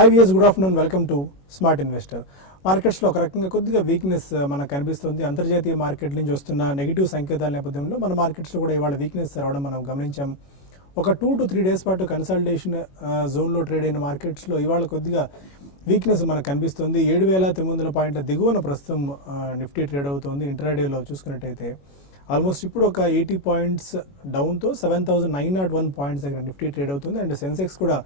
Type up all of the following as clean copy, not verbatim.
High weirs, good afternoon. Welcome to smart investor. మార్కెట్స్లో ఒక రకంగా కొద్దిగా వీక్నెస్ మనకు కనిపిస్తుంది. అంతర్జాతీయ మార్కెట్ నుంచి వస్తున్న నెగిటివ్ సంకేతాల నేపథ్యంలో మన మార్కెట్స్లో కూడా ఇవాళ వీక్నెస్ రావడం మనం గమనించాం. ఒక 2 to 3 డేస్ పాటు కన్సల్టేషన్ జోన్లో ట్రేడ్ అయిన మార్కెట్స్లో ఇవాళ కొద్దిగా వీక్నెస్ మనకు కనిపిస్తుంది. 7,900 పాయింట్ల దిగువన ప్రస్తుతం నిఫ్టీ ట్రేడ్ అవుతుంది. ఇంట్రాడేలో చూసుకున్నట్టయితే ఆల్మోస్ట్ ఇప్పుడు ఒక 80 పాయింట్స్ డౌన్తో 7,901 పాయింట్స్ దగ్గర నిఫ్టీ ట్రేడ్ అవుతుంది. అండ్ సెన్సెక్స్ కూడా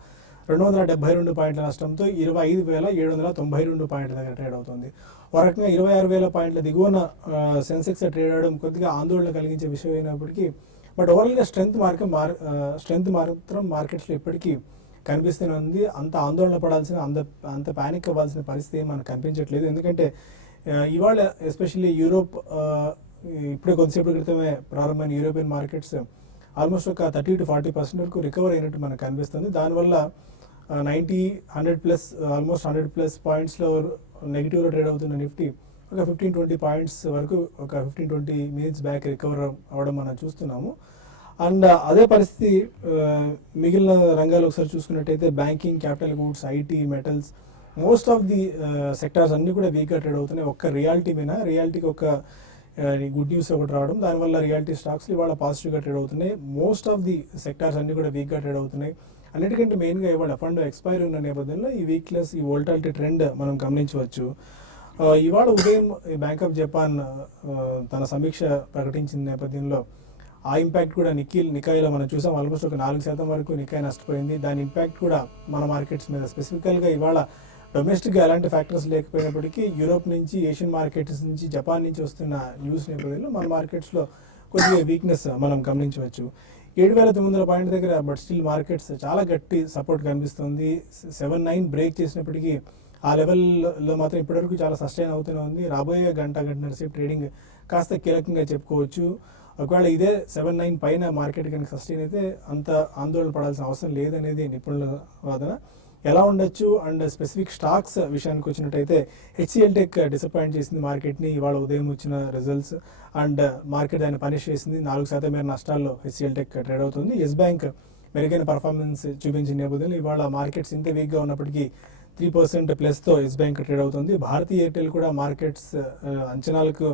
272 పాయింట్ల నష్టంతో 25,792 పాయింట్ల దగ్గర ట్రేడ్ అవుతుంది. ఒక రకంగా 26,000 పాయింట్ల దిగువన సెన్సెక్స్ ట్రేడ్ అవడం కొద్దిగా ఆందోళన కలిగించే విషయం అయినప్పటికీ, బట్ ఓవరాల్గా స్ట్రెంత్ మాత్రం మార్కెట్స్లో ఇప్పటికీ కనిపిస్తూనే ఉంది. అంత ఆందోళన పడాల్సిన అంత ప్యానిక్ అవ్వాల్సిన పరిస్థితి మనకు కనిపించట్లేదు. ఎందుకంటే ఇవాళ ఎస్పెషల్లీ యూరోప్, ఇప్పుడే కొద్దిసేపు క్రితమే ప్రారంభమైన యూరోపియన్ మార్కెట్స్ ఆల్మోస్ట్ ఒక 30 to 40% వరకు రికవర్ అయినట్టు మనకు కనిపిస్తుంది. దానివల్ల 100+ ఆల్మోస్ట్ 100+ పాయింట్స్లో నెగిటివ్లో ట్రేడ్ అవుతున్న నిఫ్టీ ఒక 15-20 పాయింట్స్ వరకు ఒక 15-20 మినిట్స్ బ్యాక్ రికవర్ అవ్వడం మనం చూస్తున్నాము. అండ్ అదే పరిస్థితి మిగిలిన రంగాలు ఒకసారి చూసుకున్నట్టయితే banking, capital goods, IT, metals, most of the sectors అన్నీ కూడా వీక్గా ట్రేడ్ అవుతున్నాయి. ఒక్క రియాలిటీకి ఒక గుడ్ న్యూస్ ఒకటి రావడం, దానివల్ల రియాలిటీ స్టాక్స్ ఇవాళ పాజిటివ్గా ట్రేడ్ అవుతున్నాయి. మోస్ట్ ఆఫ్ ది సెక్టార్స్ అన్ని కూడా వీక్గా ట్రేడ్ అవుతున్నాయి. అన్నిటికంటే మెయిన్గా ఇవాళ ఫండ్ ఎక్స్పైరీ ఉన్న నేపథ్యంలో ఈ వీక్నెస్, ఈ వోల్టాలిటీ ట్రెండ్ మనం గమనించవచ్చు. ఇవాళ ఉదయం బ్యాంక్ ఆఫ్ జపాన్ తన సమీక్ష ప్రకటించిన నేపథ్యంలో ఆ ఇంపాక్ట్ కూడా నికాయ్లో మనం చూసాం. ఆల్మోస్ట్ ఒక 4% వరకు నికాయ్ నష్టపోయింది. దాని ఇంపాక్ట్ కూడా మన మార్కెట్స్ మీద స్పెసిఫికల్గా ఇవాళ డొమెస్టిక్గా ఎలాంటి ఫ్యాక్టర్స్ లేకపోయినప్పటికీ యూరోప్ నుంచి, ఏషియన్ మార్కెట్స్ నుంచి, జపాన్ నుంచి వస్తున్న న్యూస్ నేపథ్యంలో మన మార్కెట్స్లో కొద్దిగా వీక్నెస్ మనం గమనించవచ్చు. 7,900 పాయింట్ దగ్గర బట్ స్టిల్ మార్కెట్స్ చాలా గట్టి సపోర్ట్ కనిపిస్తుంది. 7,900 బ్రేక్ చేసినప్పటికీ ఆ లెవెల్లో మాత్రం ఇప్పటివరకు చాలా సస్టైన్ అవుతూనే ఉంది. రాబోయే గంటన్నర సేపు ట్రేడింగ్ కాస్త కీలకంగా చెప్పుకోవచ్చు. ఒకవేళ ఇదే 7,900 పైన మార్కెట్ కనుక సస్టైన్ అయితే అంత ఆందోళన పడాల్సిన అవసరం లేదనేది నిపుణుల వాదన. ఎలా ఉండొచ్చు అండ్ స్పెసిఫిక్ స్టాక్స్ విషయానికి వచ్చినట్టయితే హెచ్సిఎల్ టెక్ డిసప్పాయింట్ చేసింది మార్కెట్ని. ఇవాళ ఉదయం వచ్చిన రిజల్ట్స్ అండ్ మార్కెట్ దాన్ని పనిష్ చేసింది. 4% మేర నష్టాల్లో హెచ్సిఎల్ టెక్ ట్రేడ్ అవుతుంది. ఎస్ బ్యాంక్ మెరుగైన పర్ఫార్మెన్స్ చూపించిన నేపథ్యంలో ఇవాళ మార్కెట్స్ ఇంత వీక్గా ఉన్నప్పటికీ 3% ప్లస్తో ఎస్ బ్యాంక్ ట్రేడ్ అవుతుంది. భారతీ ఎయిర్టెల్ కూడా మార్కెట్స్ అంచనాలకు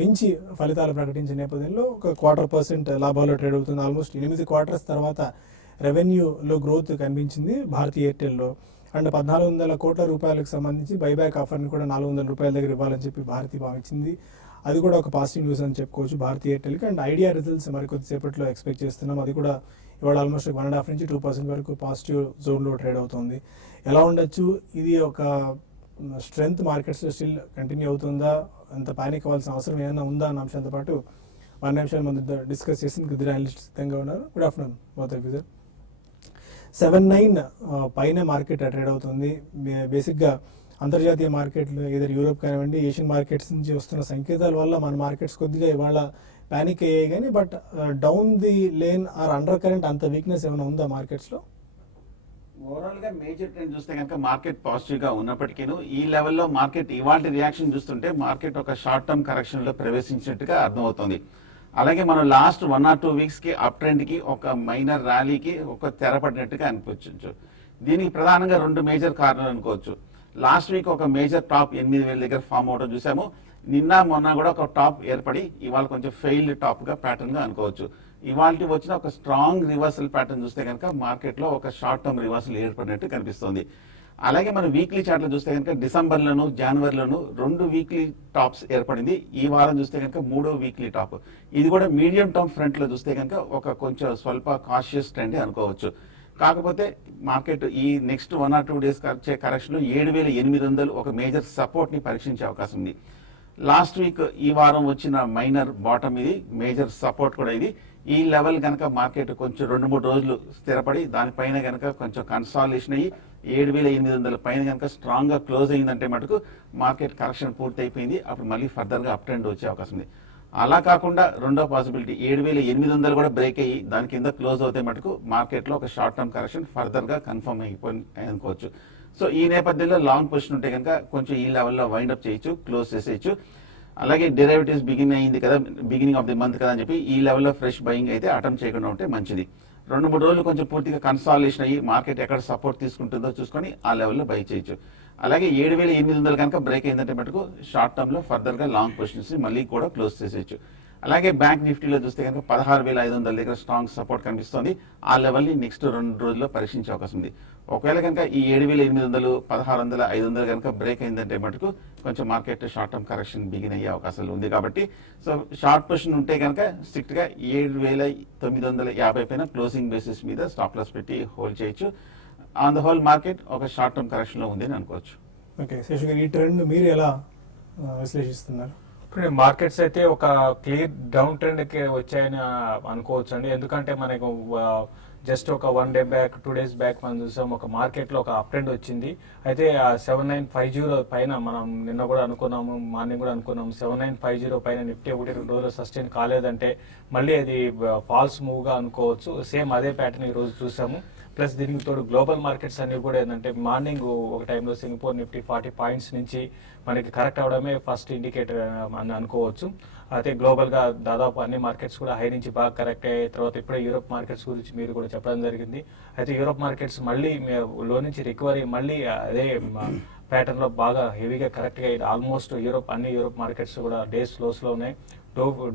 మించి ఫలితాలు ప్రకటించిన నేపథ్యంలో ఒక 0.25% లాభాల్లో ట్రేడ్ అవుతుంది. ఆల్మోస్ట్ 8 క్వార్టర్స్ తర్వాత రెవెన్యూలో గ్రోత్ కనిపించింది భారతీ ఎయిర్టెల్లో. అండ్ 1,400 కోట్ల రూపాయలకు సంబంధించి బైబ్యాక్ ఆఫర్ని కూడా 400 రూపాయల దగ్గర ఇవ్వాలని చెప్పి భారతీ భావించింది. అది కూడా ఒక పాజిటివ్ న్యూస్ అని చెప్పుకోవచ్చు భారతీ ఎయిర్టెల్కి. అండ్ ఐడియా రిజల్ట్స్ మరికొద్దిసేపట్లో ఎక్స్పెక్ట్ చేస్తున్నాం. అది కూడా ఇవాళ ఆల్మోస్ట్ 1.5 నుంచి 2% వరకు పాజిటివ్ జోన్లో ట్రేడ్ అవుతుంది. ఎలా ఉండొచ్చు? ఇది ఒక స్ట్రెంగ్త్ మార్కెట్స్లో స్టిల్ కంటిన్యూ అవుతుందా, అంత పానిక్ అవ్వాల్సిన అవసరం ఏమైనా ఉందా అన్న అంశంతో పాటు 1 నిమిషాల ముందు డిస్కస్ చేసి ఇద్దరు అనలిస్ట్ సిద్ధంగా ఉన్నారు. Good afternoon both of you sir. 7,900 పైన మార్కెట్ ట్రేడ్ అవుతుంది. బేసిక్గా అంతర్జాతీయ మార్కెట్లు ఏదైనా యూరోప్ కానివ్వండి, ఏషియన్ మార్కెట్స్ నుంచి వస్తున్న సంకేతాల వల్ల మన మార్కెట్స్ కొద్దిగా ఇవాళ ప్యానిక్ అయ్యాయి. కానీ but down the lane or undercurrent అంత వీక్నెస్ ఏమైనా ఉందా మార్కెట్స్లో? ఓవరాల్ గా మేజర్ ట్రెండ్ చూస్తే కనుక మార్కెట్ పాజిటివ్ గా ఉన్నప్పటికీ ఈ లెవెల్లో మార్కెట్ ఇవాళ రియాక్షన్ చూస్తుంటే మార్కెట్ ఒక షార్ట్ టర్మ్ కరెక్షన్ లో ప్రవేశించినట్టుగా అర్థమవుతుంది. అలాగే మనం లాస్ట్ 1 or 2 వీక్స్ కి అప్ ట్రెండ్ కి ఒక మైనర్ ర్యాలీకి ఒక తెరపడినట్టుగా అనిపించవచ్చు. దీనికి ప్రధానంగా 2 మేజర్ కారణాలు అనుకోవచ్చు. లాస్ట్ వీక్ ఒక మేజర్ టాప్ 8,000 దగ్గర ఫామ్ అవడం చూసాము. నిన్న మొన్న కూడా ఒక టాప్ ఏర్పడి ఇవాళ కొంచెం ఫెయిల్డ్ టాప్ గా ప్యాటర్న్ గా అనుకోవచ్చు. ఇవాళ వచ్చిన ఒక స్ట్రాంగ్ రివర్సల్ ప్యాటర్న్ చూస్తే కనుక మార్కెట్ లో ఒక షార్ట్ టర్మ్ రివర్సల్ ఏర్పడినట్టు కనిపిస్తుంది. అలాగే మనం వీక్లీ చార్ట్లో చూస్తే కనుక డిసెంబర్లోను, జనవరిలోను 2 వీక్లీ టాప్స్ ఏర్పడింది. ఈ వారం చూస్తే కనుక 3వ వీక్లీ టాప్. ఇది కూడా మీడియం టర్మ్ ఫ్రంట్ లో చూస్తే కనుక ఒక కొంచెం స్వల్ప కాషియస్ ట్రెండ్ అనుకోవచ్చు. కాకపోతే మార్కెట్ ఈ నెక్స్ట్ 1 or 2 డేస్ వచ్చే కరెక్షన్ లో 7,800 ఒక మేజర్ సపోర్ట్ ని పరీక్షించే అవకాశం ఉంది. లాస్ట్ వీక్ ఈ వారం వచ్చిన మైనర్ బాటమ్ ఇది, మేజర్ సపోర్ట్ కూడా ఇది. ఈ లెవెల్ కనుక మార్కెట్ కొంచెం 2-3 రోజులు స్థిరపడి దానిపైన కనుక కొంచెం కన్సాలిడేషన్ అయ్యి 7,800 పైన కనుక స్ట్రాంగ్ గా క్లోజ్ అయిందంటే మటుకు మార్కెట్ కరెక్షన్ పూర్తి అయిపోయింది. అప్పుడు మళ్ళీ ఫర్దర్ గా అప్ ట్రెండ్ వచ్చే అవకాశం ఉంది. అలా కాకుండా రెండో పాసిబిలిటీ 7,800 కూడా బ్రేక్ అయ్యి దాని కింద క్లోజ్ అవుతే మటుకు మార్కెట్ లో ఒక షార్ట్ టర్మ్ కరెక్షన్ ఫర్దర్ గా కన్ఫర్మ్ అయిపోయి అనుకోవచ్చు. సో ఈ నేపథ్యంలో లాంగ్ పొజిషన్ ఉంటే కనుక కొంచెం ఈ లెవెల్లో వైండప్ చేయొచ్చు, క్లోజ్ చేసేయచ్చు. అలాగే డెరివేటివ్స్ బిగిన్ అయింది కదా, బిగినింగ్ ఆఫ్ ది మంత్ కదా అని చెప్పి ఈ లెవెల్లో ఫ్రెష్ బయింగ్ అయితే అటెంప్ట్ చేయకుండా ఉంటే మంచిది. 2-3 రోజులు కొంచెం పూర్తిగా కన్సాలిడేషన్ అయ్యి మార్కెట్ ఎక్కడ సపోర్ట్ తీసుకుంటుందో చూసుకొని ఆ లెవెల్లో బై చేయొచ్చు. అలాగే 7,800 కనుక బ్రేక్ అయిందంటే మటుకు షార్ట్ టర్మ్ లో ఫర్దర్ గా లాంగ్ పొజిషన్స్ మళ్ళీ కూడా క్లోజ్ చేసేయచ్చు. అలాగే బ్యాంక్ నిఫ్టీలో చూస్తే కనుక 16,500 దగ్గర స్ట్రాంగ్ సపోర్ట్ కనిపిస్తుంది. ఆ లెవెల్ని నెక్స్ట్ 2 రోజుల్లో పరీక్షించే అవకాశం ఉంది. ఒకవేళ కనుక ఈ 7,800, 1600, 500 కనుక బ్రేక్ అయిందంటే మటుకు కొంచెం market short term correction begin అయ్యే అవకాశాలు ఉంది. కాబట్టి సో షార్ట్ పొజిషన్ ఉంటే కనుక స్ట్రిక్ట్ గా 7,950 పైన క్లోజింగ్ బేసిస్ మీద స్టాప్ లాస్ పెట్టి హోల్డ్ చేయొచ్చు. ఆన్ ద హోల్ మార్కెట్ ఒక షార్ట్ టర్మ్ కరెక్షన్ లో ఉంది అని అనుకోవచ్చు. ఓకే, శేషు గారు, ఈ ట్రెండ్ మీరు ఎలా విశ్లేషిస్తున్నారు? ఇప్పుడు మార్కెట్స్ అయితే ఒక క్లియర్ డౌన్ ట్రెండ్ కి వచ్చాయని అనుకోవచ్చు అండి. ఎందుకంటే మనకు జస్ట్ ఒక 1 డే బ్యాక్ 2 days బ్యాక్ మనం చూసాం ఒక మార్కెట్ లో ఒక అప్ ట్రెండ్ వచ్చింది. అయితే 7950 పైన మనం నిన్న కూడా అనుకున్నాము, మార్నింగ్ కూడా అనుకున్నాము 7950 పైన నిఫ్టీ 1-2 రోజులు సస్టైన్ కాలేదంటే మళ్ళీ అది ఫాల్స్ మూవ్ గా అనుకోవచ్చు. సేమ్ అదే ప్యాటర్న్ ఈ రోజు చూసాము. ప్లస్ దీనికి తోడు గ్లోబల్ మార్కెట్స్ అన్ని కూడా ఏంటంటే మార్నింగ్ ఒక టైంలో సింగపూర్ నిఫ్టీ 40 పాయింట్స్ నుంచి మనకి కరెక్ట్ అవడమే ఫస్ట్ ఇండికేటర్ అని అనుకోవచ్చు. అయితే గ్లోబల్ గా దాదాపు అన్ని మార్కెట్స్ కూడా హై నుంచి బాగా కరెక్ట్ అయ్యే తర్వాత ఇప్పుడే యూరోప్ మార్కెట్స్ గురించి మీరు కూడా చెప్పడం జరిగింది. అయితే యూరోప్ మార్కెట్స్ మళ్ళీ లో నుంచి రికవరీ మళ్ళీ అదే ప్యాటర్న్ లో బాగా హెవీగా కరెక్ట్ గా ఆల్మోస్ట్ అన్ని యూరోప్ మార్కెట్స్ కూడా డేస్ లోస్ లో ఉన్నాయి.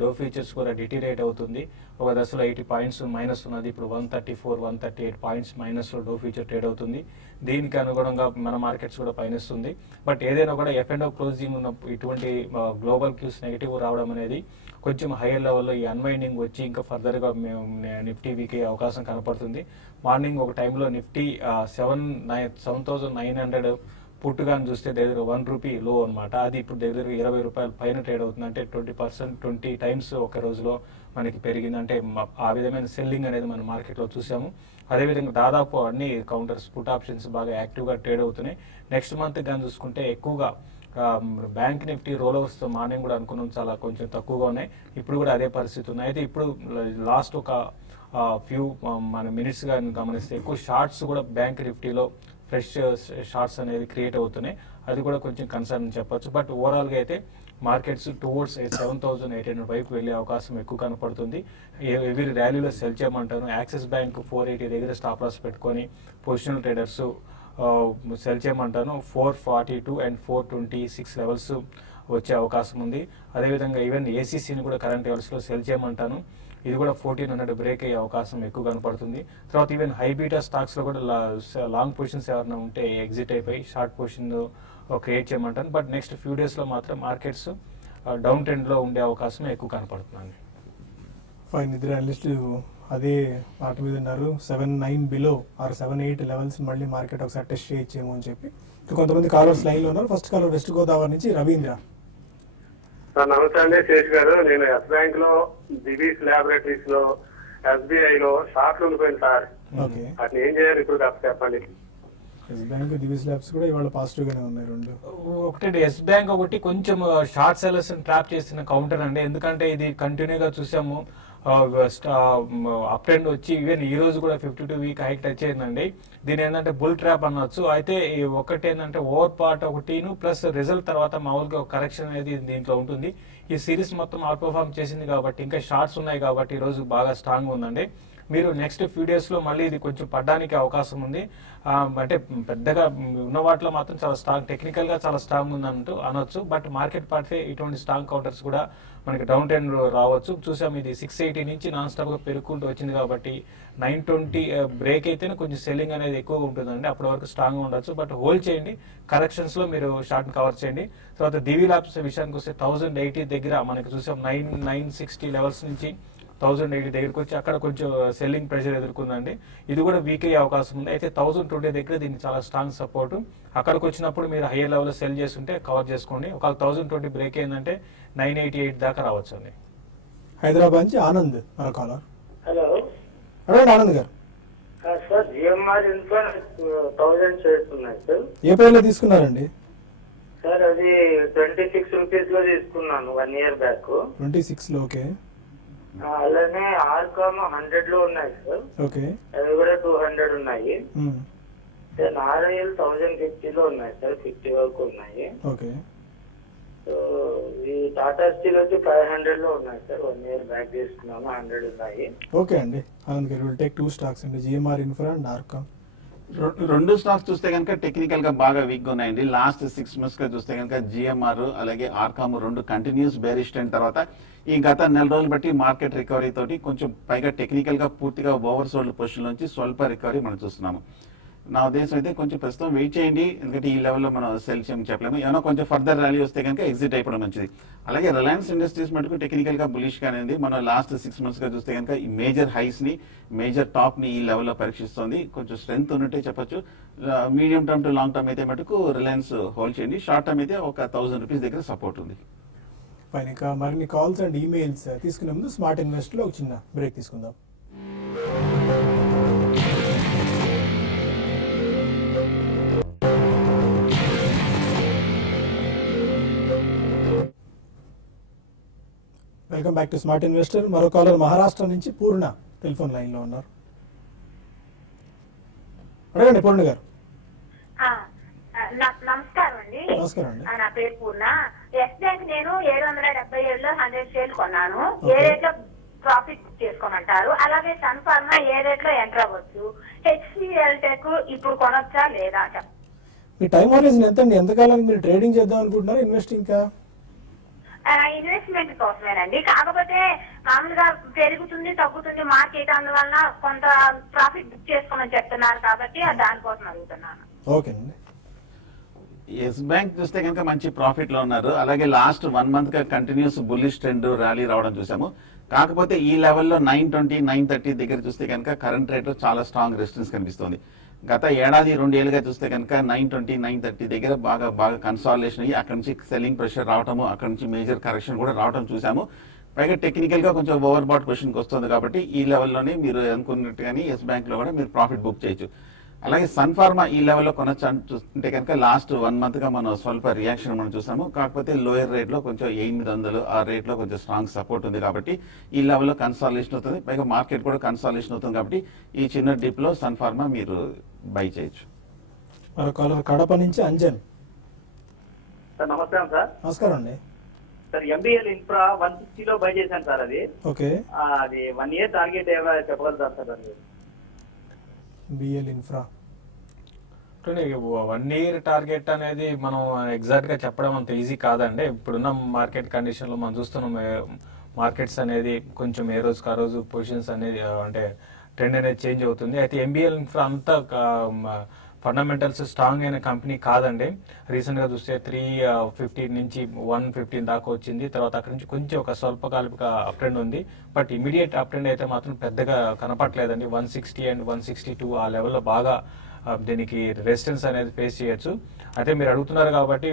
డో ఫ్యూచర్స్ కూడా డిటీరేట్ అవుతుంది. ఒక దశలో 80 పాయింట్స్ మైనస్ ఉన్నది, ఇప్పుడు 134, 138 పాయింట్స్ మైనస్ లో డో ఫ్యూచర్ ట్రేడ్ అవుతుంది. దీనికి అనుగుణంగా మన మార్కెట్స్ కూడా పయనిస్తుంది. బట్ ఏదైనా కూడా F&O క్లోజింగ్ ఉన్న ఇటువంటి గ్లోబల్ క్యూస్ నెగిటివ్ రావడం అనేది కొంచెం హైయర్ లెవెల్లో ఈ అన్వైండింగ్ వచ్చి ఇంకా ఫర్దర్ గా నిఫ్టీ వీక్ అయ్యే అవకాశం కనపడుతుంది. మార్నింగ్ ఒక టైంలో నిఫ్టీ 7,900 పుట్టుగా చూస్తే దగ్గర 1 రూపీ లో అనమాట. అది ఇప్పుడు దగ్గర 20 రూపాయల పైన ట్రేడ్ అవుతుంది. అంటే 20%, 20 టైమ్స్ ఒక రోజులో మనకి పెరిగింది. అంటే ఆ విధమైన సెల్లింగ్ అనేది మన మార్కెట్లో చూసాము. అదేవిధంగా దాదాపు అన్ని కౌంటర్స్ పుట్ ఆప్షన్స్ బాగా యాక్టివ్గా ట్రేడ్ అవుతున్నాయి. నెక్స్ట్ మంత్ కానీ చూసుకుంటే ఎక్కువగా bank Nifty role overs morning కూడా అనుకున్నాం చాలా కొంచెం తక్కువగా ఉన్నాయి. ఇప్పుడు కూడా అదే పరిస్థితి ఉన్నాయి. అయితే ఇప్పుడు లాస్ట్ ఒక ఫ్యూ మన మినిట్స్ గా గమనిస్తే ఎక్కువ షార్ట్స్ కూడా బ్యాంక్ నిఫ్టీలో ఫ్రెష్ షార్ట్స్ అనేది క్రియేట్ అవుతున్నాయి. అది కూడా కొంచెం కన్సర్న్ చెప్పొచ్చు. బట్ ఓవరాల్గా అయితే మార్కెట్స్ టువర్డ్స్ 7,800 వైపు వెళ్ళే అవకాశం ఎక్కువ కనపడుతుంది. ఎవరి ర్యాలీలో సెల్ చేయమంటాను. యాక్సిస్ బ్యాంక్ 480 దగ్గర స్టాప్ లాస్ పెట్టుకొని పొజిషనల్ ట్రేడర్స్ సెల్ చేయమంటాను. 442 and 426 లెవెల్స్ వచ్చే అవకాశం ఉంది. అదేవిధంగా ఈవెన్ ఏసీసీని కూడా కరెంట్ లెవెల్స్లో సెల్ చేయమంటాను. ఇది కూడా 1400 బ్రేక్ అయ్యే అవకాశం ఎక్కువ కనపడుతుంది. తర్వాత ఈవెన్ హై బీటా స్టాక్స్ లో కూడా లాంగ్ పొజిషన్స్ ఎవరైనా ఉంటే ఎగ్జిట్ అయిపోయి షార్ట్ పొజిషన్ క్రియేట్ చేయమంటాను. బట్ నెక్స్ట్ ఫ్యూ డేస్ లో మాత్రం మార్కెట్స్ డౌన్ ట్రెండ్ లో ఉండే అవకాశం ఎక్కువ కనపడుతుంది. ఫైన్, ఇద్దరు అనలిస్టులు అదే మాట మీద ఉన్నారు. 7.9 బిలో ఆర్ 7.8 లెవెల్స్ మళ్ళీ మార్కెట్ ఒకసారి టెస్ట్ చేయొచ్చేమో అని చెప్పి. కొంతమంది కాలర్స్ లైన్ లో ఉన్నారు. ఫస్ట్ కాలర్ వెస్ట్ గోదావరి నుంచి రవీంద్ర. సార్ నమస్తే అండి శేష్ గారు. నేను ఎస్ బ్యాంక్ లో, దివీస్ ల్యాబొరేటరీస్ లో, SBI లో షార్ట్లు ఉండిపోయింది సార్. ఓకే, అట్లా ఏం చేయాలి ఇప్పుడు చెప్పండి. ఎస్ బ్యాంక్, దివీస్ ల్యాబ్స్ కూడా ఇవాళ పాజిటివ్ గానే ఉన్నాయి రెండు. ఒకటి ఎస్ బ్యాంక్ ఒకటి కొంచెం షార్ట్ సెల్లర్స్ ట్రాప్ చేసిన కౌంటర్ అండి. ఎందుకంటే ఇది కంటిన్యూగా చూసాము అప్ ట్రెండ్ వచ్చి ఈవెన్ ఈ రోజు కూడా 52 వీక్ హైక్ టచ్ అయిందండి. దీని ఏంటంటే బుల్ ట్రాప్ అనొచ్చు. అయితే ఒకటి ఏంటంటే ఓవర్ పార్ట్ ఒకటిను ప్లస్ రిజల్ట్ తర్వాత మామూలుగా కరెక్షన్ అనేది దీంట్లో ఉంటుంది. ఈ సిరీస్ మొత్తం అవుట్ పర్ఫార్మ్ చేసింది కాబట్టి ఇంకా షార్ట్స్ ఉన్నాయి కాబట్టి ఈ రోజు బాగా స్ట్రాంగ్ ఉందండి. మీరు నెక్స్ట్ ఫ్యూ డేస్ లో మళ్ళీ ఇది కొంచెం పడడానికి అవకాశం ఉంది. అంటే పెద్దగా ఉన్న వాటిలో మాత్రం చాలా స్ట్రాంగ్, టెక్నికల్ గా చాలా స్ట్రాంగ్ ఉందంటూ అనొచ్చు. బట్ మార్కెట్ పడితే ఇటువంటి స్ట్రాంగ్ కౌంటర్స్ కూడా మనకి డౌన్ ట్రెండ్ రావచ్చు. చూసాం ఇది 680 నుంచి నాన్ స్టాప్ గా పెరుగుకుంటూ వచ్చింది కాబట్టి 920 బ్రేక్ అయితేనే కొంచెం సెల్లింగ్ అనేది ఎక్కువగా ఉంటుందండి. అప్పటి వరకు స్ట్రాంగ్ గా ఉండొచ్చు. బట్ హోల్డ్ చేయండి, కరెక్షన్స్ లో మీరు షార్ట్ కవర్ చేయండి. తర్వాత దివి ల్యాబ్స్ విషయానికి వస్తే 1080 దగ్గర మనకి చూసాం 960 లెవెల్స్ నుంచి 1080 దగ్గరకు వచ్చి అక్కడ కొంచెం సెల్లింగ్ ప్రెషర్ ఎదుర్కొందండి. ఇది కూడా వీక్ అయ్యే అవకాశం ఉంది. అయితే 1020 దగ్గర దీనికి చాలా స్ట్రాంగ్ సపోర్ట్. అక్కడికి వచ్చినప్పుడు మీరు హైయర్ లెవెల్లో సెల్ చేస్తుంటే కవర్ చేసుకోండి. ఒకవేళ 1020 బ్రేక్ అయిందంటే 988 దాకా రావచ్చు అండి. హైదరాబాద్ నుంచి ఆనంద్ మరో కాలర్. హలో అడగండి ఆనంద్ గారు. సార్, జిఎంఆర్ ఇన్ఫ్రాన్స్ 1000 షేర్స్ ఉన్నాయి సార్. ఏ ప్రైస్లో తీసుకున్నారండి? సార్ అది 26 రూపీస్ లో తీసుకున్నాను 1 year బ్యాక్. 26లో. ఓకే, అలానే ఆర్కామ్ 100 లో ఉన్నాయి సార్. ఓకే, అవి కూడా 200 ఉన్నాయి. సార్ ఆర్ఐఎల్ 1050 లో ఉన్నాయి సార్, 50 వరకు ఉన్నాయి. ఓకే. సో ఈ టాటా స్టీల్ వచ్చి 500 లో ఉన్నాయి సార్. 1 ఇయర్ బ్యాక్ తీసుకున్నాను, 100 ఉన్నాయి. ఓకే అండి, ఆనంద్ గారు, విల్ టేక్ 2 స్టాక్స్ అండి, జిఎంఆర్ ఇన్ఫ్రా అండ్ ఆర్కామ్. రెండు స్టాక్స్ చూస్తే కనుక టెక్నికల్ గా బాగా వీక్ గా ఉన్నాయండి. లాస్ట్ 6 months గా చూస్తే కనుక జిఎంఆర్ అలాగే ఆర్కామ్ రెండు కంటిన్యూస్ బేరిష్ ట్రెండ్ తర్వాత ఈ గత నెల రోజులు బట్టి మార్కెట్ రికవరీ తోటి కొంచెం పైగా టెక్నికల్ గా పూర్తిగా ఓవర్ సోల్డ్ పొజిషన్ నుంచి స్వల్ప రికవరీ మనం చూస్తున్నాము. నా ఉద్దేశం అయితే కొంచెం ప్రస్తుతం వెయిట్ చేయండి, ఎందుకంటే ఈ లెవెల్లో మనం సెల్ చేయమని చెప్పలేము. ఏమైనా కొంచెం ఫర్దర్ ర్యాలీ వస్తే కనుక ఎగ్జిట్ అయిపోవడం మంచిది. అలాగే రిలయన్స్ ఇండస్ట్రీస్ మటుకు టెక్నికల్ గా బులిష్ గానే ఉంది. మనం లాస్ట్ 6 months గా చూస్తే కనుక ఈ మేజర్ హైస్ ని మేజర్ టాప్ ని ఈ లెవెల్లో పరీక్షిస్తుంది. కొంచెం స్ట్రెంత్ ఉన్నట్టే చెప్పొచ్చు. Medium term two long term అయితే మటుకు రిలయన్స్ హోల్డ్ చేయండి. షార్ట్ టర్మ్ అయితే ఒక 1000 రూపీస్ దగ్గర సపోర్ట్ ఉంది. ఫైన్, ఇంకా మరిన్ని కాల్స్ అండ్ ఈమెయిల్స్ తీసుకునే ముందు స్మార్ట్ ఇన్వెస్ట్లో ఒక చిన్న బ్రేక్ తీసుకుందాం. Welcome back to smart investor. మరో కాలర్ మహారాష్ట్ర నుంచి పూర్ణ టెలిఫోన్ లైన్ లో ఉన్నారు. అడగండి పూర్ణ గారు. నమస్కారం అండి. నమస్కారం అండి. నా పేరు పూర్ణ. ఎస్ బ్యాంక్ నేను 777లో 100 షేర్లు కొన్నాను. ఏ రేట్ లో ప్రాఫిట్ చేసుకోమంటారు? అలాగే సన్ ఫార్మా ఏ రేట్ లో ఎంటర్ అవ్వచ్చు? హెచ్సిఎల్ టెక్ ఇప్పుడు కొనొచ్చా లేదా? మీ టైం హోరైజన్ ఎంత అండి? ఎంతకాలానికి మీరు ట్రేడింగ్ చేద్దాం అనుకుంటున్నారు, ఇన్వెస్టింగ్ కా? ఇన్వెస్ట్మెంట్ కోసమేనండి. కాకపోతే మామూలుగా పెరుగుతుంది తగ్గుతుంది మార్కెట్, అందువల్ల కొంత ప్రాఫిట్ బుక్ చేసుకోమని చెప్తున్నారు కాబట్టి దానికోసం అడుగుతున్నాను. ఓకేనండి. ఎస్ బ్యాంక్ చూస్తే కనుక మంచి ప్రాఫిట్ లో ఉన్నారు. అలాగే లాస్ట్ 1 month గా కంటిన్యూస్ బుల్లిష్ ట్రెండ్ ర్యాలీ రావడం చూసాము. కాకపోతే ఈ లెవెల్లో 920, 930 దగ్గర చూస్తే కనుక కరెంట్ రేట్ చాలా స్ట్రాంగ్ రెసిస్టెన్స్ కనిపిస్తుంది. గత ఏడాది 2 ఏళ్ళుగా చూస్తే కనుక 920, 930 దగ్గర బాగా కన్సాలిడేషన్ అయ్యి అక్కడ నుంచి సెల్లింగ్ ప్రెషర్ రావటము, అక్కడ నుంచి మేజర్ కరెక్షన్ కూడా రావడం చూసాము. పైగా టెక్నికల్ గా కొంచెం ఓవర్ బాట్ క్వశ్చన్కి వస్తుంది కాబట్టి ఈ లెవెల్లోనే మీరు అనుకున్నట్టుగానే ఎస్ బ్యాంక్ లో కూడా మీరు ప్రాఫిట్ బుక్ చేయొచ్చు. అలాగే సన్ ఫార్మా ఈ లెవెల్లో కొనొచ్చు చూస్తుంటే కనుక లాస్ట్ 1 month గా మనం స్వల్ప రియాక్షన్ మనం చూసాము. కాకపోతే లోయర్ రేట్ లో కొంచెం 800 ఆ రేట్ లో కొంచెం స్ట్రాంగ్ సపోర్ట్ ఉంది కాబట్టి ఈ లెవెల్లో కన్సాలిడేషన్ అవుతుంది. పైగా మార్కెట్ కూడా కన్సాలిడేషన్ అవుతుంది కాబట్టి ఈ చిన్న డిప్ లో సన్ ఫార్మా మీరు బై చేయొచ్చు. మరో కాలర్ కడప నుంచి అంజన్. సార్ నమస్కారం సార్. నమస్కారం అండి. సార్ ఎంబీఎల్ ఇన్ఫ్రా 160 లో బై చేశాను సార్. అది ఓకే. అది 1 year టార్గెట్ ఏమైనా చెప్పగలుగుతారు సార్? అది బిఎల్ ఇన్ఫ్రా 1 year టార్గెట్ అనేది మనం ఎగ్జాక్ట్ గా చెప్పడం అంత ఈజీ కాదండి. ఇప్పుడున్న మార్కెట్ కండిషన్ లో మనం చూస్తున్నాం మార్కెట్స్ అనేది కొంచెం ఏ రోజుకి ఆ రోజు పొజిషన్స్ అనేది అంటే ట్రెండ్ అనేది చేంజ్ అవుతుంది. అయితే ఎంబీఎల్ ఇన్ఫ్రా అంతా ఫండమెంటల్స్ స్ట్రాంగ్ అయిన కంపెనీ కాదండి. రీసెంట్ గా చూస్తే 350 నుంచి 115 దాకా వచ్చింది. తర్వాత అక్కడ నుంచి కొంచెం ఒక స్వల్పకాలిక అప్ ట్రెండ్ ఉంది. బట్ ఇమీడియట్ అప్ ట్రెండ్ అయితే మాత్రం పెద్దగా కనపట్లేదండి. 160 అండ్ 162 ఆ లెవెల్లో బాగా దీనికి రెసిస్టెన్స్ అనేది ఫేస్ చేయొచ్చు. అయితే మీరు అడుగుతున్నారు కాబట్టి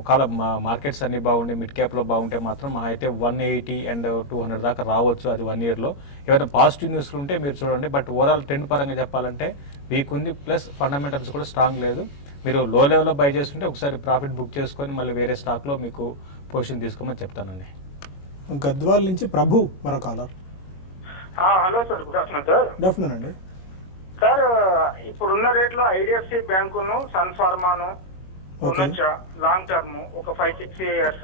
ఒకవేళ మార్కెట్స్ అన్ని బాగుండి మిడ్ క్యాప్ లో బాగుంటే మాత్రం అయితే 180 అండ్ 200 దాకా రావచ్చు. అది 1 year లో ఏమైనా పాజిటివ్ న్యూస్లు ఉంటే మీరు చూడండి. బట్ ఓవరాల్ ట్రెండ్ పరంగా చెప్పాలంటే వీక్ ఉంది, ప్లస్ ఫండమెంటల్స్ కూడా స్ట్రాంగ్ లేదు. మీరు లో లెవెల్లో బై చేస్తుంటే ఒకసారి ప్రాఫిట్ బుక్ చేసుకొని మళ్ళీ వేరే స్టాక్ లో మీకు పొజిషన్ తీసుకోమని చెప్తానండి. గద్వాల్ నుంచి ప్రభు మరో caller. Hello sir, good afternoon sir. Good afternoon అండి. సార్ ఇప్పుడున్న రేట్ లో ఐడిఎఫ్సి బ్యాంకును సన్ ఫార్మాను ఉండొచ్చా లాంగ్ టర్మ్ ఒక 5-6 years?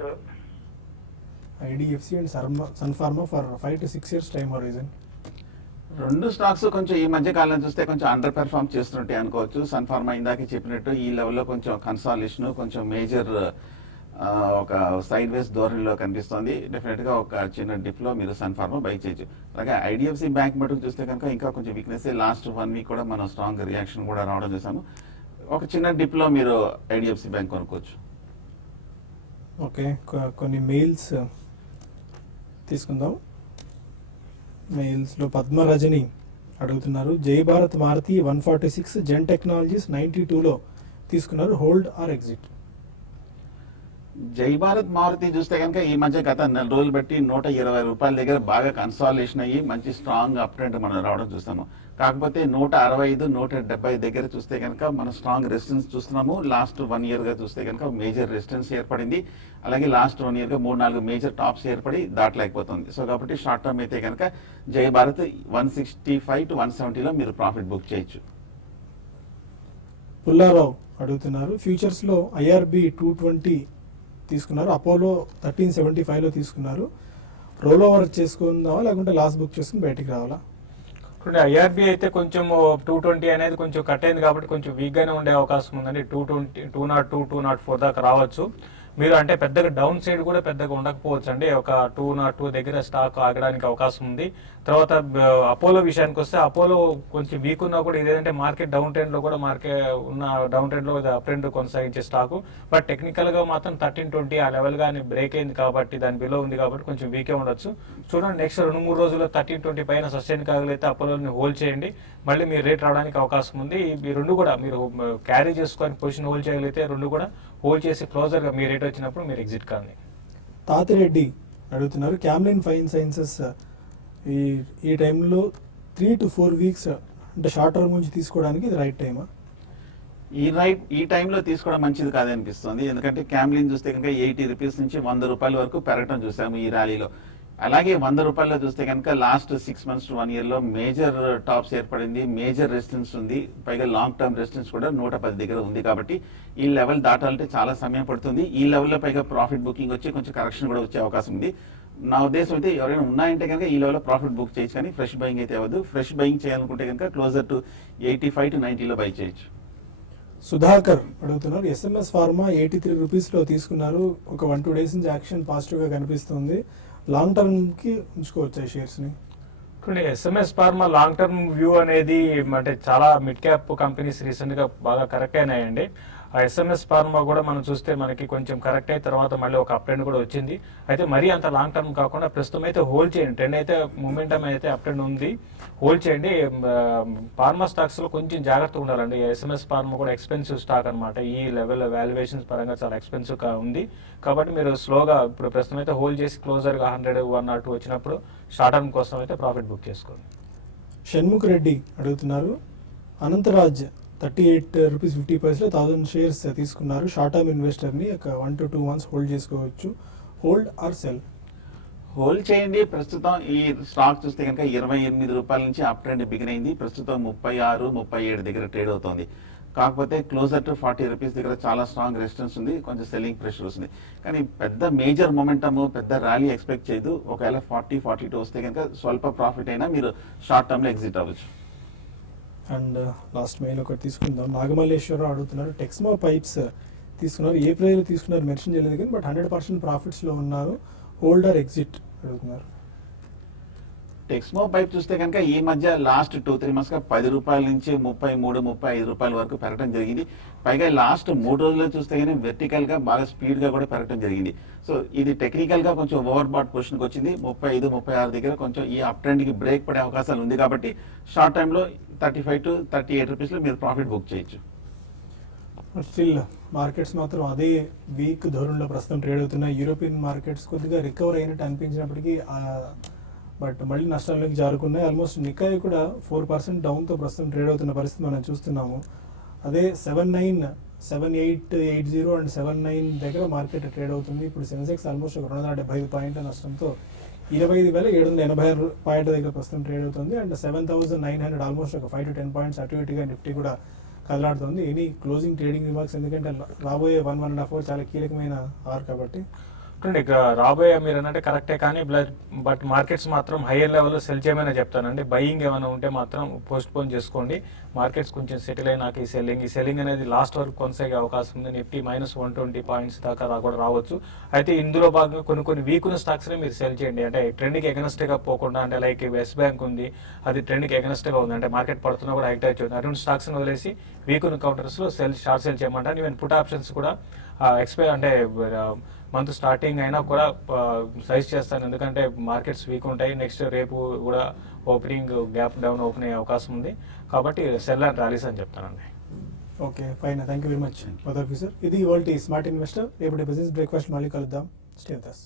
IDFC and Sun Pharma for 5 to 6 years time horizon. రెండు స్టాక్స్ కొంచెం ఈ మధ్య కాలం చూస్తే కొంచెం అండర్ పెర్ఫార్మ్ చేస్తుంటే అనుకోవచ్చు. సన్ ఫార్మా ఇందాక చెప్పినట్టు ఈ లెవెల్లో కొంచెం కన్సాలిడేషన్ కొంచెం మేజర్ ఒక సైడ్ వేస్ ధోరణిలో కనిపిస్తుంది. డెఫినెట్ గా ఒక చిన్న డిప్ లో మీరు సన్ ఫార్మా బై చేయొచ్చు. అలాగే ఐడిఎఫ్సి బ్యాంక్ మటుకు చూస్తే కనుక ఇంకా కొంచెం వీక్నెస్. లాస్ట్ 1 week కూడా మనం స్ట్రాంగ్ రియాక్షన్ కూడా రావడం చూసాము. ఒక చిన్న డిప్ లో మీరు ఐడిఎఫ్సి బ్యాంక్ కొనుక్కోవచ్చు. ఓకే, కొన్ని మెయిల్స్ తీసుకుందాం. మెయిల్స్లో పద్మ రజని అడుగుతున్నారు, జై భారత్ మారుతి 146, జెన్ టెక్నాలజీస్ 92లో తీసుకున్నారు, హోల్డ్ ఆర్ ఎగ్జిట్? జై భారత్ మారుతి చూస్తే కనుక ఈ మధ్య గత 4 రోజులు బట్టి 120 రూపాయల దగ్గర బాగా కన్సాలిడేషన్ అయ్యి మంచి స్ట్రాంగ్ అప్ ట్రెండ్ మనం రావడం చూస్తాము. కాకపోతే 165, 170 దగ్గర చూస్తే కనుక మనం స్ట్రాంగ్ రెసిస్టెన్స్ చూస్తున్నాము. లాస్ట్ 1 year గా చూస్తే కనుక మేజర్ రెసిస్టెన్స్ ఏర్పడింది. అలాగే లాస్ట్ 1 year గా 3-4 మేజర్ టాప్స్ ఏర్పడి దాటలేకపోతుంది. సో కాబట్టి షార్ట్ టర్మ్ అయితే కనుక జై భారత్ 165 to 170లో మీరు ప్రాఫిట్ బుక్ చేయొచ్చు. పుల్లారావు అడుగుతున్నారు, ఫ్యూచర్స్లో ఐఆర్బి 220 తీసుకున్నారు, అపోలో 1375లో తీసుకున్నారు. రోల్ ఓవర్ చేసుకుందామా లేకుంటే లాస్ బుక్ చేసుకుని బయటికి రావాలా? ఇప్పుడు ఐఆర్బి అయితే కొంచెం 220 అనేది కొంచెం కట్ అయింది కాబట్టి కొంచెం వీక్ గానే ఉండే అవకాశం ఉందండి. 220, 202, 204 దాకా రావచ్చు. మీరు అంటే పెద్దగా డౌన్ సైడ్ కూడా పెద్దగా ఉండకపోవచ్చు అండి. ఒక 202 దగ్గర స్టాక్ ఆగడానికి అవకాశం ఉంది. తర్వాత అపోలో విషయానికి వస్తే అపోలో కొంచెం వీక్ ఉన్నా కూడా ఇదేంటే మార్కెట్ డౌన్ ట్రెండ్ లో కూడా ఉన్న డౌన్ ట్రెండ్ లో అప్ ట్రెండ్ కొనసాగించే స్టాక్. బట్ టెక్నికల్ గా మాత్రం 1320 ఆ లెవెల్ గాని బ్రేక్ అయింది కాబట్టి దాని బిలో ఉంది కాబట్టి కొంచెం వీకే ఉండొచ్చు. చూడండి నెక్స్ట్ 2-3 రోజుల్లో 1320 పైన సస్టైన్ కాగలిగితే అపోలోని హోల్డ్ చేయండి, మళ్ళీ మీరు రేట్ రావడానికి అవకాశం ఉంది. ఈ రెండు కూడా మీరు క్యారీ చేసుకొని పొజిషన్ హోల్డ్ చేయగలిగితే రెండు కూడా హోల్డ్ చేసి క్లోజర్ గా మీ రేట్ వచ్చినప్పుడు మీరు ఎగ్జిట్ కానీ. తాతిరెడ్డి అడుగుతున్నారు, క్యామ్లిన్ ఫైన్ సైన్సెస్ ఈ టైంలో 3 to 4 వీక్స్ అంటే షార్ట్ టర్మ్ నుంచి తీసుకోవడానికి ఇది రైట్ టైమా? ఈ టైంలో తీసుకోవడం మంచిది కాదనిపిస్తుంది. ఎందుకంటే క్యామ్లిన్ చూస్తే కనుక 80 రూపీస్ నుంచి 100 రూపాయల వరకు పెరగడం చూసాము ఈ ర్యాలీలో. అలాగే 100 రూపాయల్లో చూస్తే కనుక లాస్ట్ 6 months to 1 year లో మేజర్ టాప్స్ ఏర్పడింది, మేజర్ రెసిస్టెన్స్ ఉంది, పైగా లాంగ్ టర్మ్ రెసిస్టెన్స్ కూడా 110 దగ్గర ఉంది. కాబట్టి ఈ లెవెల్ దాటాలంటే చాలా సమయం పడుతుంది. ఈ లెవెల్లో పైగా ప్రాఫిట్ బుకింగ్ వచ్చి కొంచెం కరెక్షన్ కూడా వచ్చే అవకాశం ఉంది. నా ఉద్దేశం అయితే ఎవరైనా ఉన్నాయంటే కనుక ఈ లెవెల్లో ప్రాఫిట్ బుక్ చేయొచ్చు, కానీ ఫ్రెష్ బయింగ్ అయితే అవ్వదు. ఫ్రెష్ బయింగ్ చేయాలనుకుంటే కనుక క్లోజర్ టు 85 to 90లో బై చేయొచ్చు. సుధాకర్ అడుగుతున్నారు, ఎస్ఎంఎస్ ఫార్మా 83 రూపీస్లో తీసుకున్నారు, ఒక 1-2 days నుంచి యాక్షన్ పాజిటివ్గా కనిపిస్తుంది, లాంగ్ టర్మ్కి ఉంచుకోవచ్చు ఈ షేర్స్ని? SMS Pharma long term view అనేది అంటే చాలా మిడ్ క్యాప్ కంపెనీస్ రీసెంట్ గా బాగా కరెక్ట్ అయినాయండి. ఆ ఎస్ఎంఎస్ ఫార్మా కూడా మనం చూస్తే మనకి కొంచెం కరెక్ట్ అయిన తర్వాత మళ్ళీ ఒక అప్ ట్రెండ్ కూడా వచ్చింది. అయితే మరీ అంత లాంగ్ టర్మ్ కాకుండా ప్రస్తుతం అయితే హోల్డ్ చేయండి. ట్రెండ్ అయితే మూమెంటం అయితే అప్ ట్రెండ్ ఉంది, హోల్డ్ చేయండి. ఫార్మా స్టాక్స్ లో కొంచెం జాగ్రత్తగా ఉండాలండి. ఎస్ఎంఎస్ ఫార్మా కూడా ఎక్స్పెన్సివ్ స్టాక్ అనమాట. ఈ లెవెల్ వాల్యుయేషన్స్ పరంగా చాలా ఎక్స్పెన్సివ్ గా ఉంది. కాబట్టి మీరు స్లోగా ఇప్పుడు ప్రస్తుతం అయితే హోల్డ్ చేసి క్లోజర్ గా 100, 102 వచ్చినప్పుడు షార్ట్ టర్మ్ కోసం అయితే ప్రాఫిట్ బుక్ చేసుకోండి. షణ్ముఖ్ రెడ్డి అడుగుతున్నారు, అనంతరాజ్ 38 రూపీస్ 50 పైసలో 1000 షేర్స్ తీసుకున్నారు, షార్ట్ టర్మ్ ఇన్వెస్టర్ని ఒక 1 to 2 months హోల్డ్ చేసుకోవచ్చు, హోల్డ్ ఆర్ సెల్? హోల్డ్ చేయండి. ప్రస్తుతం ఈ స్టాక్ చూస్తే కనుక 28 రూపాయల నుంచి అప్ ట్రెండ్ బిగిన్ అయింది. ప్రస్తుతం 36, 37 దగ్గర ట్రేడ్ అవుతోంది. కాకపోతే క్లోజర్ టు 40 రూపీస్ దగ్గర చాలా స్ట్రాంగ్ రెసిస్టెన్స్ ఉంది, కొంచెం సెల్లింగ్ ప్రెషర్ వస్తుంది. కానీ పెద్ద మేజర్ మొమెంటమ్, పెద్ద ర్యాలీ ఎక్స్పెక్ట్ చేయదు. ఒకవేళ 40, 42 వస్తే కనుక స్వల్ప ప్రాఫిట్ అయినా మీరు షార్ట్ టర్మ్లో ఎగ్జిట్ అవ్వచ్చు. అండ్ లాస్ట్ మెయిల్ ఒకటి తీసుకుందాం. నాగమల్లేశ్వరరావు అడుగుతున్నారు, టెక్స్మో పైప్స్ తీసుకున్నారు, ఏ ప్రైస్లో తీసుకున్నారు మెన్షన్ చేయలేదు కానీ బట్ 100% ప్రాఫిట్స్లో ఉన్నారు, హోల్డర్ ఎగ్జిట్ అడుగుతున్నారు. టెక్స్మో పైప్ చూస్తే కనుక ఈ మధ్య లాస్ట్ 2-3 months గా 10 రూపాయల నుంచి 33, 35 రూపాయల వరకు పెరగడం జరిగింది. పైగా లాస్ట్ 3 రోజుల్లో చూస్తే కానీ వెర్టికల్ గా బాగా స్పీడ్ గా కూడా పెరగడం జరిగింది. సో ఇది టెక్నికల్ గా కొంచెం ఓవర్ బాట్ పొజిషన్కి వచ్చింది. 35, 36 దగ్గర కొంచెం ఈ అప్ ట్రెండ్ కి బ్రేక్ పడే అవకాశాలు ఉంది. కాబట్టి షార్ట్ టైంలో 35 to 38 రూపీస్లో మీరు ప్రాఫిట్ బుక్ చేయొచ్చు. స్టిల్ మార్కెట్స్ మాత్రం అదే వీక్ ధోరణిలో ప్రస్తుతం ట్రేడ్ అవుతున్నాయి. యూరోపియన్ మార్కెట్స్ కొద్దిగా రికవర్ అయినట్టు అనిపించినప్పటికీ బట్ మళ్ళీ నష్టాల్లోకి జారుకున్నాయి. ఆల్మోస్ట్ నికాయ్ కూడా 4% డౌన్తో ప్రస్తుతం ట్రేడ్ అవుతున్న పరిస్థితి మనం చూస్తున్నాము. అదే 7880 అండ్ 79 దగ్గర మార్కెట్ ట్రేడ్ అవుతుంది. ఇప్పుడు సెన్సెక్స్ ఆల్మోస్ట్ ఒక 275 పాయింట్ల నష్టంతో 25,786 పాయింట్ల దగ్గర ప్రస్తుతం ట్రేడ్ అవుతుంది. అండ్ 7,900 ఆల్మోస్ట్ ఒక 5 to 10 పాయింట్స్ అటు ఇటుగా నిఫ్టీ కూడా కదలాడుతుంది. ఎనీ క్లోజింగ్ ట్రేడింగ్ రిమార్క్స్, ఎందుకంటే రాబోయే 1.5 hours చాలా కీలకమైన ఆర్ కాబట్టి. ఇక రాబోయే మీరు అన్నట్టే కరెక్టే, కానీ బట్ మార్కెట్స్ మాత్రం హైయర్ లెవెల్లో సెల్ చేయమని చెప్తానండి. బయింగ్ ఏమైనా ఉంటే మాత్రం పోస్ట్ పోన్ చేసుకోండి. మార్కెట్స్ కొంచెం సెటిల్ అయినాక ఈ సెల్లింగ్ అనేది లాస్ట్ వరకు కొనసాగే అవకాశం ఉంది. నిఫ్టీ -120 పాయింట్స్ దాకా కూడా రావచ్చు. అయితే ఇందులో భాగంగా కొన్ని వీక్ ఉన్న స్టాక్స్ ని మీరు సెల్ చేయండి. అంటే ట్రెండ్కి ఎగనెస్ట్ గా పోకుండా, అంటే లైక్ వెస్ట్ బ్యాంక్ ఉంది, అది ట్రెండ్కి ఎగనెస్ట్ గా ఉంది, అంటే మార్కెట్ పడుతున్నా కూడా హైట్ అవుతుంది. అటువంటి స్టాక్స్ ని వదిలేసి వీక్ ఉన్న కౌంటర్స్ లో షార్ట్ సెల్ చేయమంటారు. ఈవెన్ పుట్ ఆప్షన్స్ కూడా అంటే మంత్ స్టార్టింగ్ అయినా కూడా సైజ్ చేస్తాను, ఎందుకంటే మార్కెట్స్ వీక్ ఉంటాయి. నెక్స్ట్ రేపు కూడా ఓపెనింగ్ గ్యాప్ డౌన్ ఓపెన్ అయ్యే అవకాశం ఉంది. కాబట్టి సెల్ అండ్ ర్యాలీస్ అని చెప్తానండి. Okay, fine, thank you very much. ఇది ఇవాల్టి స్మార్ట్ ఇన్వెస్టర్. రేపటి బిజినెస్ బ్రేక్ఫాస్ట్ మళ్ళీ కలుద్దాం. Stay with us.